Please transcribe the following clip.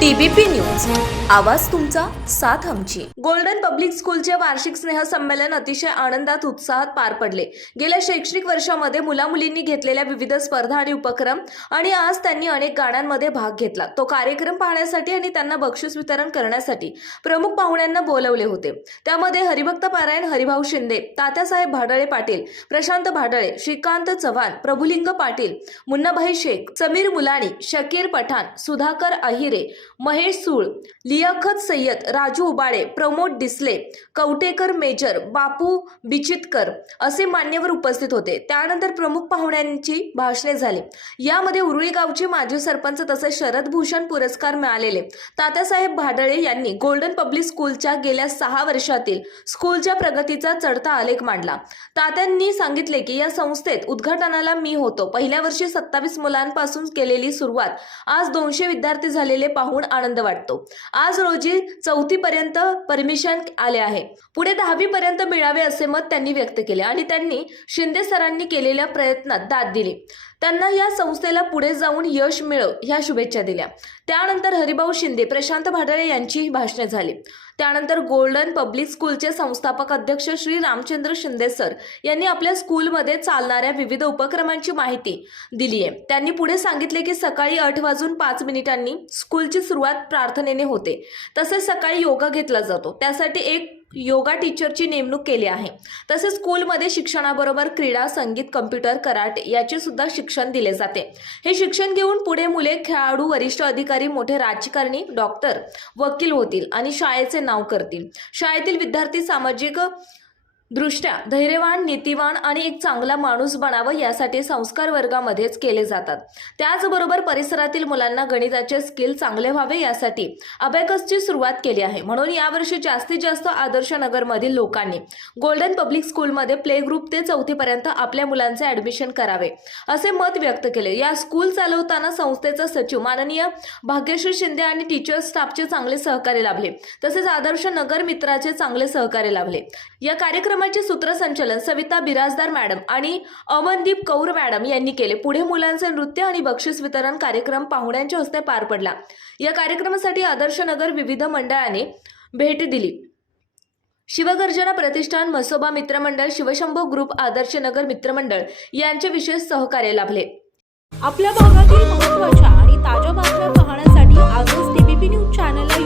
TBP news. आवाज तुमचा साथ आमची. गोल्डन पब्लिक स्कूलचे वार्षिक स्नेह संमेलन अतिशय आनंदात उत्साहात पार पडले. गेल्या शैक्षणिक वर्षामध्ये मुलामुलींनी घेतलेल्या विविध स्पर्धा आणि उपक्रम आणि आज त्यांनी अनेक गाण्यांमध्ये भाग घेतला. तो कार्यक्रम पाहण्यासाठी आणि त्यांना बक्षीस वितरण करण्यासाठी प्रमुख पाहुण्यांना बोलवले होते. त्यामध्ये हरिभक्त पारायण हरिभाऊ शिंदे तात्यासाहेब भाडळे पाटील प्रशांत भाडळे श्रीकांत चव्हाण प्रभुलिंग पाटील मुन्नाभाई शेख समीर मुलाणी शकीर पठाण सुधाकर अहिरे महेश सूळ लियाखत सय्यद राजू उबाळे प्रमोद डिसले कवटेकर मेजर बापू बिचितकर असे मान्यवर उपस्थित होते. त्यानंतर प्रमुख पाहुण्यांची भाषणे झाली. यामध्ये उरुळी गावचे माजी सरपंच तसेच शरद भूषण पुरस्कार मिळालेले. तात्यासाहेब भाडळे यांनी गोल्डन पब्लिक स्कूलच्या गेल्या सहा वर्षातील स्कूलच्या प्रगतीचा चढता आलेख मांडला. तात्यांनी सांगितले की या संस्थेत उद्घाटनाला मी होतो. पहिल्या वर्षी सत्तावीस मुलांपासून केलेली सुरुवात. आज दोनशे विद्यार्थी झालेले पाहून आनंद वाटतो. आज रोजी चौथी पर्यंत परमिशन आले आहे. पुढे दहावी पर्यंत मिळावे असे मत त्यांनी व्यक्त केले आणि त्यांनी शिंदे सरांनी केलेल्या प्रयत्नात दाद दिली. त्यांना या संस्थेला पुढे जाऊन यश मिळव ह्या शुभेच्छा दिल्या. त्यानंतर हरिभाऊ शिंदे प्रशांत भाडळे यांचीही भाषणे झाली. त्यानंतर गोल्डन पब्लिक स्कूलचे संस्थापक अध्यक्ष श्री रामचंद्र शिंदे सर यांनी आपल्या स्कूलमध्ये चालणाऱ्या विविध उपक्रमांची माहिती दिली आहे. त्यांनी पुढे सांगितले की सकाळी आठ वाजून पाच मिनिटांनी स्कूलची सुरुवात प्रार्थनेने होते. तसेच सकाळी योगा घेतला जातो. त्यासाठी एक योगा टीचरची नेमणूक केली आहे. तसेच स्कूलमध्ये शिक्षणाबरोबर क्रीडा संगीत कम्प्युटर कराटे याचे सुद्धा शिक्षण दिले जाते. हे शिक्षण घेऊन पुढे मुले खेळाडू वरिष्ठ अधिकारी मोठे राजकारणी डॉक्टर वकील होतील आणि शाळेचे नाव करतील. शाळेतील विद्यार्थी सामाजिक दृष्ट्या धैर्यवान नीतिवान आणि एक चांगला माणूस बनावं यासाठी संस्कार वर्गामध्येच केले जातात. त्याचबरोबर परिसरातील मुलांना गणिताचे स्किल चांगले व्हावे यासाठी अबॅकसची सुरुवात केली आहे. म्हणून यावर्षी जास्तीत जास्त आदर्श नगरमधील लोकांनी गोल्डन पब्लिक स्कूलमध्ये प्ले ग्रुप ते चौथीपर्यंत आपल्या मुलांचे ऍडमिशन करावे असे मत व्यक्त केले. या स्कूल चालवताना संस्थेचा सचिव माननीय भाग्यश्री शिंदे आणि टीचर स्टाफचे चांगले सहकार्य लाभले. तसेच आदर्श नगर मित्राचे चांगले सहकार्य लाभले. या कार्यक्रम कार्यक्रमाचे सूत्रसंचलन सविता बिराजदार मॅडम आणि अमनदीप कौर मॅडम यांनी केले. पुढे मुलांचे नृत्य आणि बक्षीस वितरण कार्यक्रम पाहुण्यांच्या हस्ते पार पडला. या कार्यक्रमासाठी आदर्शनगर विविध मंडळाने भेट दिली. शिवगर्जना प्रतिष्ठान मसोबा मित्रमंडळ शिवशंभो ग्रुप आदर्श नगर मित्रमंडळ यांचे विशेष सहकार्य लाभले. आपल्या भागातील महत्त्वाच्या आणि ताज्या बातम्या पाहण्यासाठी आजच टीबीपी न्यूज चॅनलला